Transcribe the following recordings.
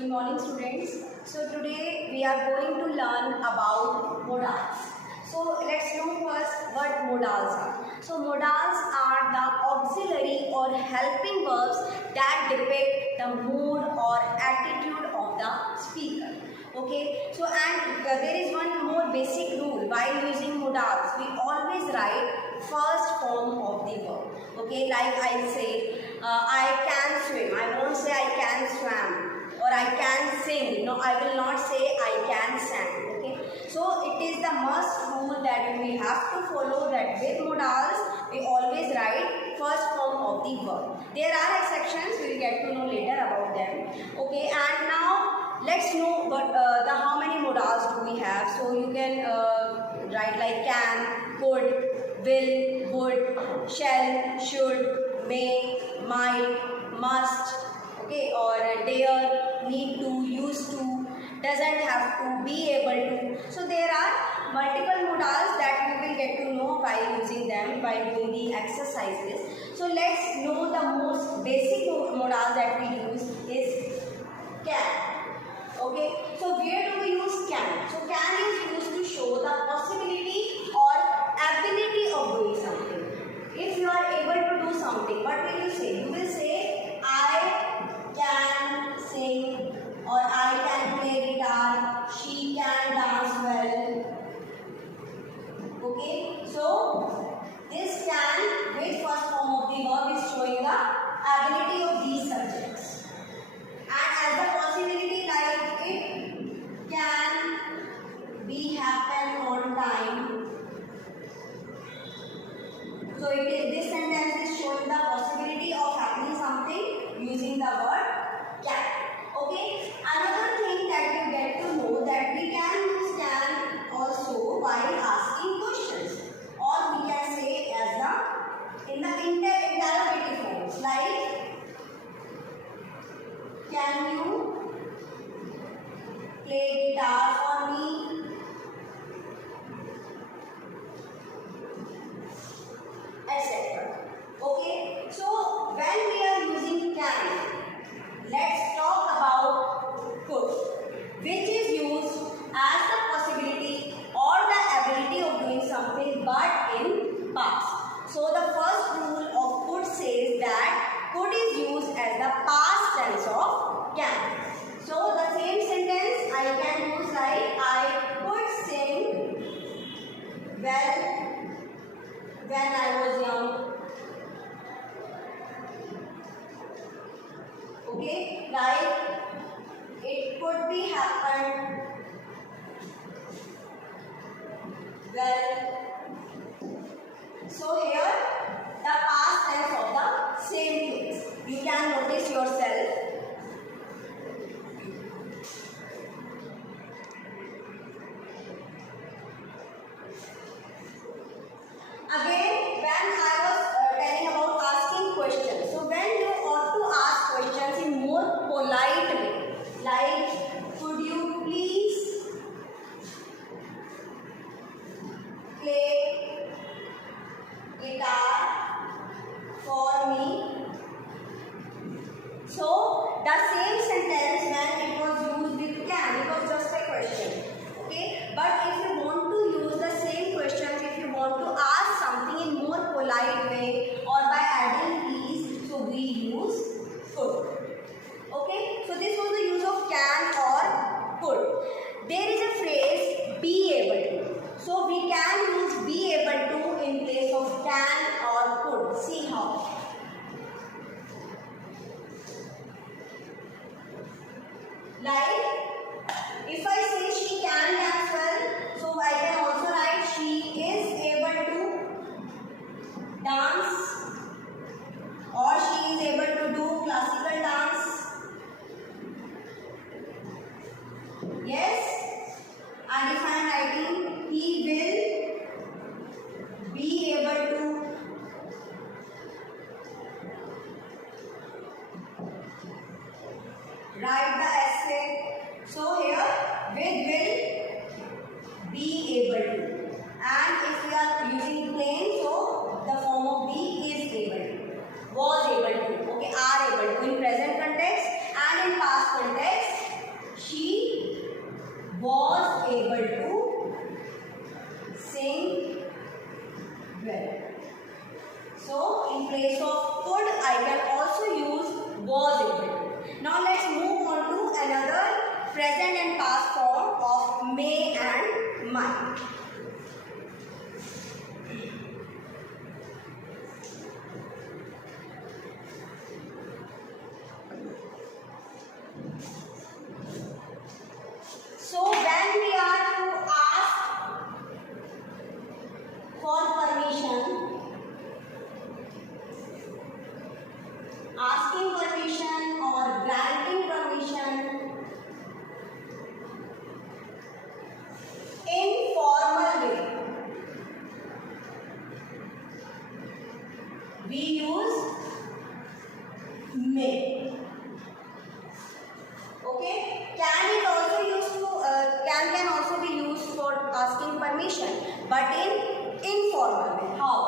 Good morning, students. So today we are going to learn about modals. So let's know first what modals are. So modals are the auxiliary or helping verbs that depict the mood or attitude of the speaker. Okay. So and there is one more basic rule while using modals. We always write first form of the verb. Okay. Like I say, I can swim. I won't say I can swim. Or I can sing. No, I will not say I can sing. Okay. So it is the must rule that we have to follow, that with modals we always write first form of the verb. There are exceptions. We will get to know later about them. Okay. And now let's know what how many modals do we have. So you can write like can, could, will, would, shall, should, may, might, must. Okay, or dare, need to, used to, doesn't have to, be able to. So there are multiple modals that we will get to know by using them, by doing the exercises. So let's know the most basic modal that we use is can. Okay, so where do we use can? So can is used to show the possibility or ability of doing something. If you are able to do something, what will you say? You will say I can sing, or I can play guitar, she can dance well. Okay, so this can with first form of the verb is showing the ability of these subjects. And as the possibility, like it can be happen on time. So it is, this sentence is showing the possibility of happening something using the word can. Okay. Another thing that you get to know that we can use can also while asking questions, or we can say as the in the interrogative forms, like can you play guitar for me? Etc. Okay, so when we are using can, let's talk about could, which is used as the possibility or the ability of doing something but in past. So the first rule of could says that could is used as the past tense of can. So the same sentence I can use like I could sing well when I was young. Okay, like it could be happened well. So here the past tense of the same things. You can notice yourself. Again, when I was telling about asking questions, so when you ought to ask questions in more polite way, like could you please play guitar for me? So the same sentence when it was used with can, it was just a question. Okay, but if you want to use the same questions, if you want to ask something in more polite way or by adding please, so we use could. Okay, so this was the use of can or could. There is a phrase be able to. So we can use be able to in place of can or could. See how. Like if I say she can dance well, so I can also write she is able to dance, or she is able to do classical dance. Yes. And if I am writing he will be able to write the essay. So here with will be able to. And if we are using plain, so the form of be is able to, was able to, okay, are able to in present context, and in past context was invented. Now let's move on to another present and past form of may and might. So when we are to ask for permission, asking permission or granting permission in formal way, we use may. Okay, can also be used for asking permission, but in informal way. How?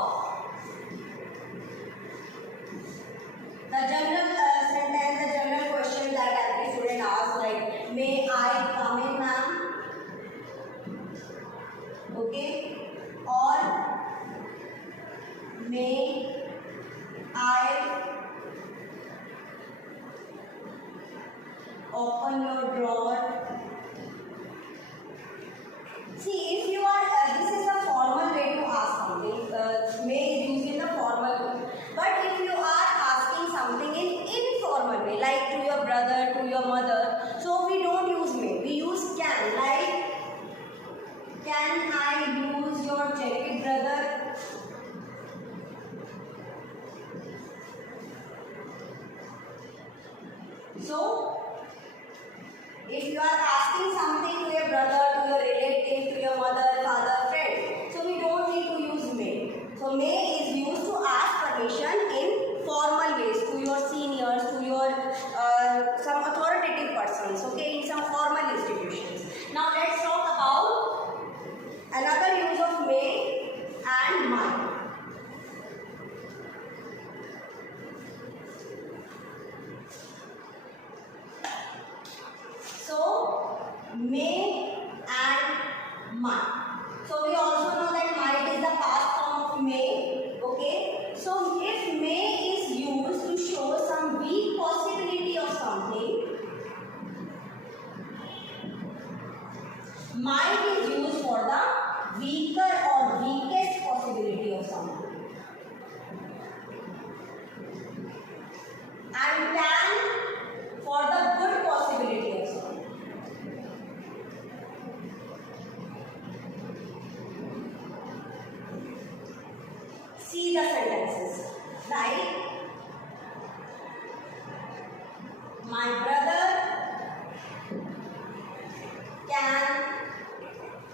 The general sentence, the general question that every student asks, like, may I come in, ma'am? Okay, or may I open your drawer? See, if you are, this is the formal way to ask something. May is used in the formal way. But if you are asking something in informal way, like to your brother, to your mother, so we don't use may. We use can. Like, can I use your jacket, brother? So, if you are asking something to your brother, to your relative, to your mother, father, friend, so we don't need to use may. So may is used to ask permission in formal ways, to your seniors, to your some authoritative persons, okay, in some formal institutions. Now let's talk about another use of may and might. So, may and might. So, we also know that might is the past form of may. Okay. So, if may is used to show some weak possibility of something, might is used for the weaker or weakest possibility of something. And can for the good possibility of something. See the sentences, right? My brother can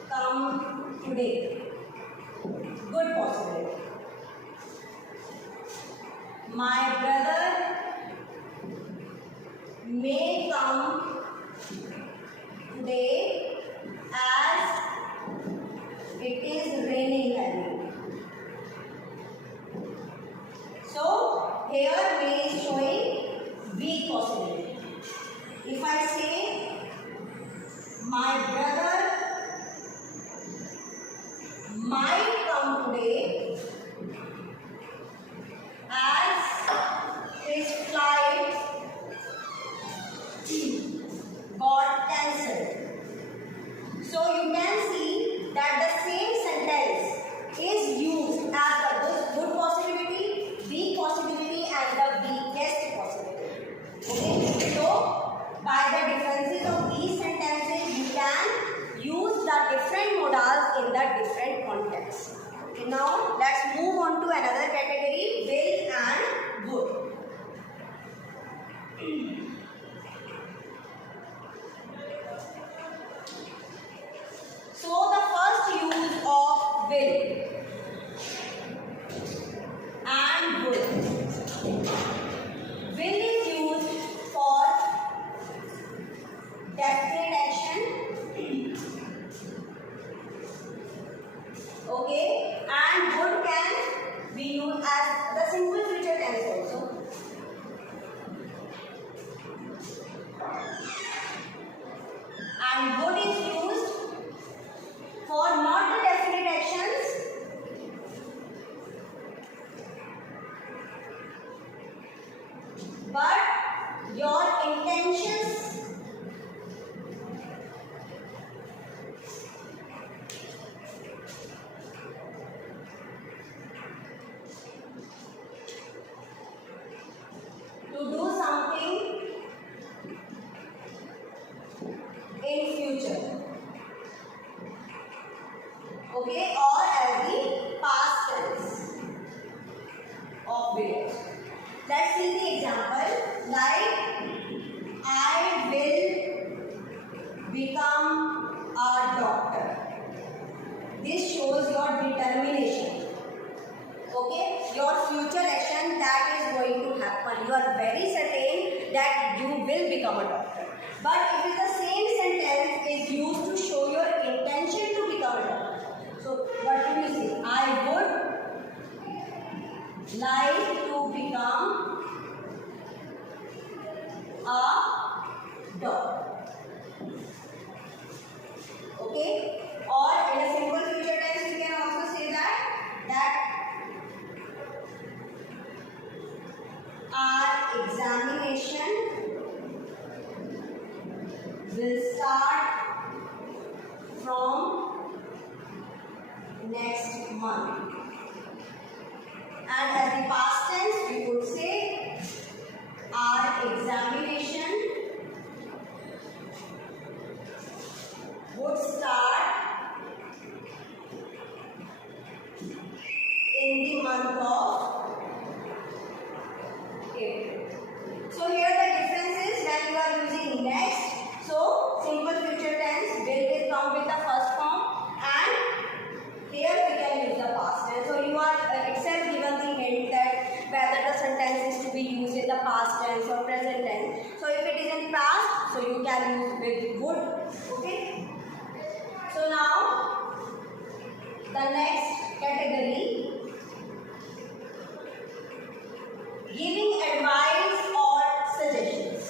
come today. Good possibility. My brother may come today as it is raining heavily. So, here may is showing weak possibility. If I say, my brother might come today as his flight got cancelled. So, you can see that the same sentence is used as the good possibility, weak possibility and the weakest possibility. Okay. So, by the differences of these sentences, you can use the different modals in the different contexts. Okay. Now, let's move on to another category, will and would. So, the first use of will and would. Will is used for definite action, okay, and would can be used as the simple future tense also. will become a doctor. But if the same sentence is used to show your intention to become a doctor, so what do you say? I would like to become a doctor. Okay? Or in a simple future tense, you can also say that our examination will start from next month. And as the past tense, we would say our examination would start in the month of April. So here the difference is when you are using next. So simple future tense will come with the first form, and here we can use the past tense. So you are itself given the hint that whether the sentence is to be used in the past tense or present tense. So if it is in past, so you can use with would. Okay. So now the next category, giving advice or suggestions.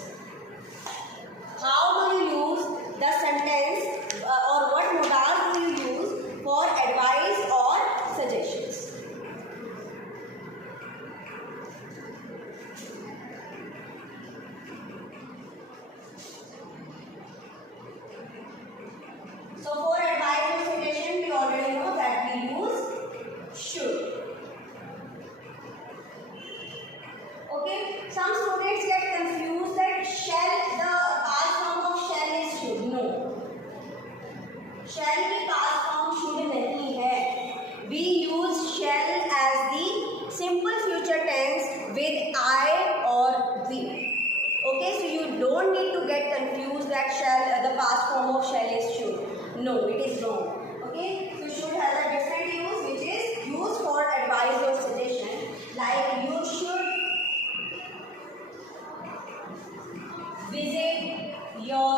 How do you use the sentence or what modal do you use for advice or suggestions? So for advice or suggestion, we already know that we use should. Okay, some students get confused that shall, the past form of shall is should. No, shall की past form should नहीं है. We use shall as the simple future tense with I or we. Okay, so you don't need to get confused that shall, the past form of shall is should. No, it is wrong. Okay, so should has a different use, which is used for advice or suggestion. Like you should visit your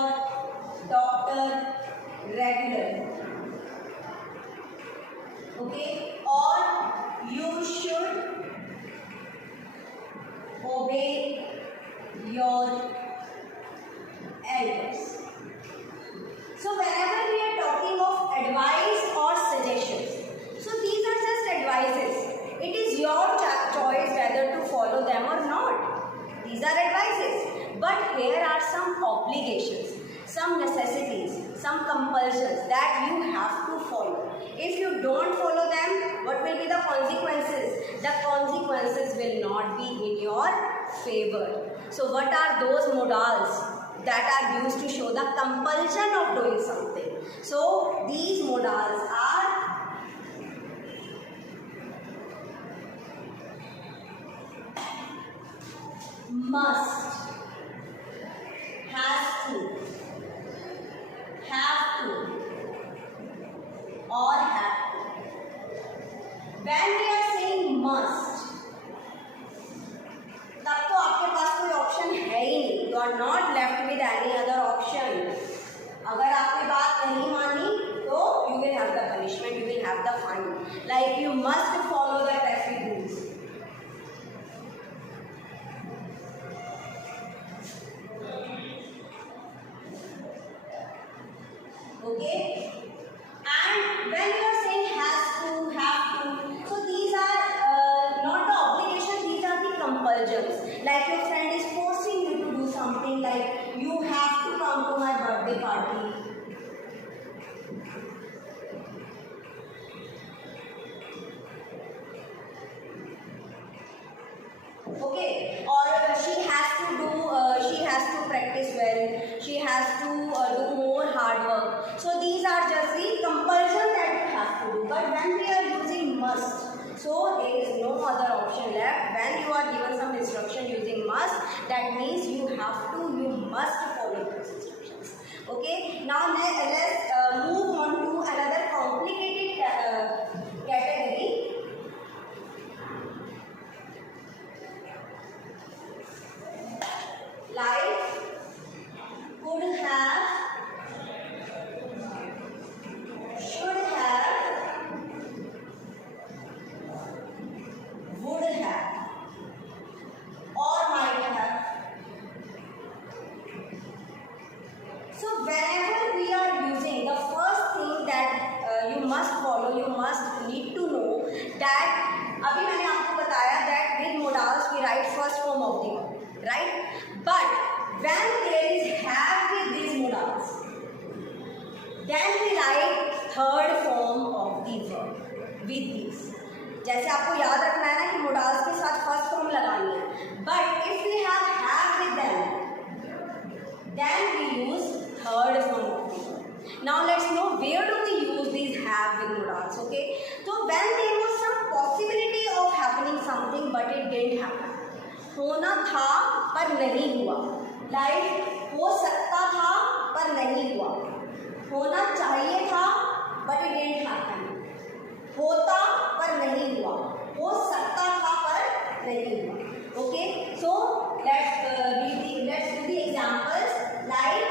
doctor regularly. Okay, or you should obey your elders. So whenever we are talking of advice or suggestions, so these are just advices. It is your choice whether to follow them or not. These are advices. But here are some obligations, some necessities, some compulsions that you have to follow. If you don't follow them, what will be the consequences? The consequences will not be in your favor. So what are those modals that are used to show the compulsion of doing something? So these modals are must, has to, have to, or have to. When we are saying must, तब तो आपके पास कोई option है ही नहीं. You are not left with any other option. अगर आपने बात नहीं मानी तो you will have the punishment, you will have the fine. Like you must follow the traffic rules. Okay, and when you are saying has to, have to, so these are not the obligations, these are the compulsions. Like your friend is forcing you to do something, like you have to come to my birthday party. Okay, or she has to practice well, she has to do more hard work. So these are just the compulsion that you have to do. But when we are using must, so there is no other option left. When you are given some instruction using must, that means you must follow those instructions. Okay, now let's move on to another complicated category. Like So whenever we are using, the first thing that you must follow, you must need to know that अभी मैंने आपको बताया that with modals we write first form of the verb, right? But when there is have with these modals, then we write third form of the verb with these. जैसे आपको याद रखना है ना कि modals के साथ first form लगानी है. But if we have with them, then we use third form of the verb. Now let's know where do we use these have with modals. Okay, so when there was some possibility of happening something but it didn't happen, होना था पर नहीं हुआ, like हो सकता था पर नहीं हुआ, होना चाहिए था but it didn't happen, होता पर नहीं हुआ, हो सकता था पर नहीं हुआ. Okay, so let's do the examples. Like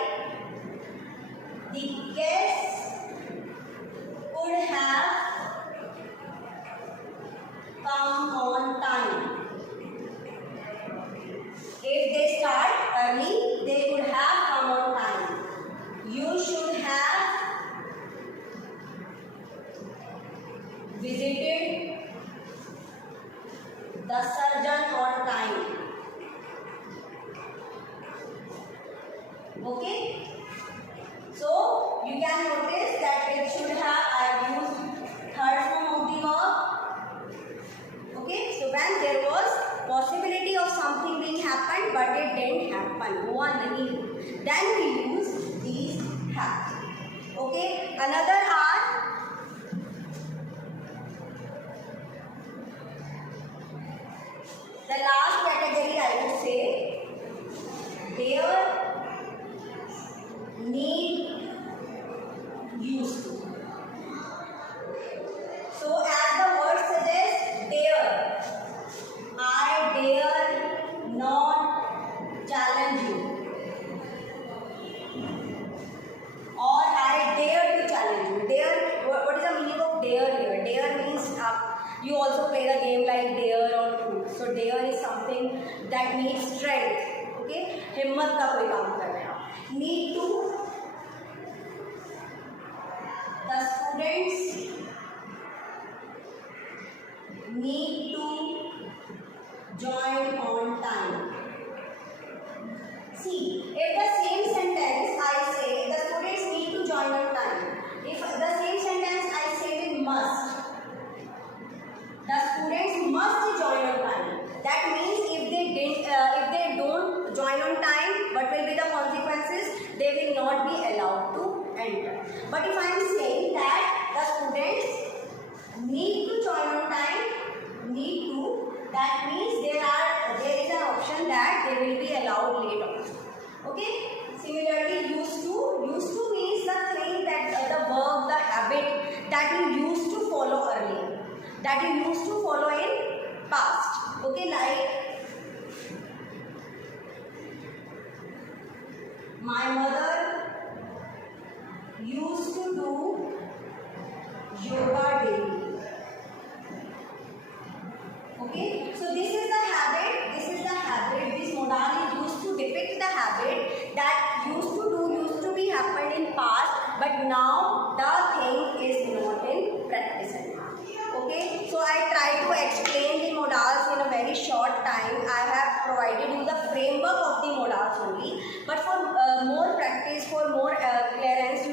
the guests could have come on time. If they start early, they could have come on time. You should have visited the surgeon on time. Okay, so you can notice that it should have, I have used third form of the verb. Okay, so when there was possibility of something being happened but it didn't happen, हुआ नहीं, then we use these have. Okay, another are the last category. I would say there, need, used to. So as the word suggests, dare, I dare not challenge you, or I dare to challenge you. Dare, what is the meaning of dare here? Dare means you also play the game like dare or truth. So dare is something that needs strength. Okay, हिम्मत का कोई काम कर रहे हैं. Need to, the students need to join on time. See, if the same sentence I say the students need to join on time, if the same sentence I say with must, the students must join on time. That means if they don't join on time, what will be the consequences? They will not be allowed to enter. But if I am saying that the students need to join on time, need to, that means there is an option that they will be allowed late also. Okay. Similarly, used to means the thing that the verb, the habit that you used to follow earlier, that you used to follow in past. Okay, like my mother used to do yoga daily. Okay, so this is the habit, this modal is used to depict the habit that used to be happened in past, but now the thing is not in practice anymore. Okay, so I try to explain the modals in a very short time. I have provided you the framework of the modals only, but for more practice, for more clearance,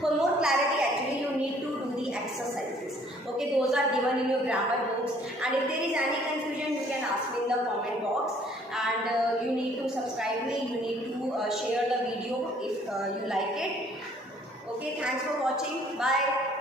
for more clarity actually, you need to do the exercises. Okay, those are given in your grammar books, and if there is any confusion, you can ask me in the comment box, and you need to subscribe me, you need to share the video if you like it. Okay, thanks for watching. Bye.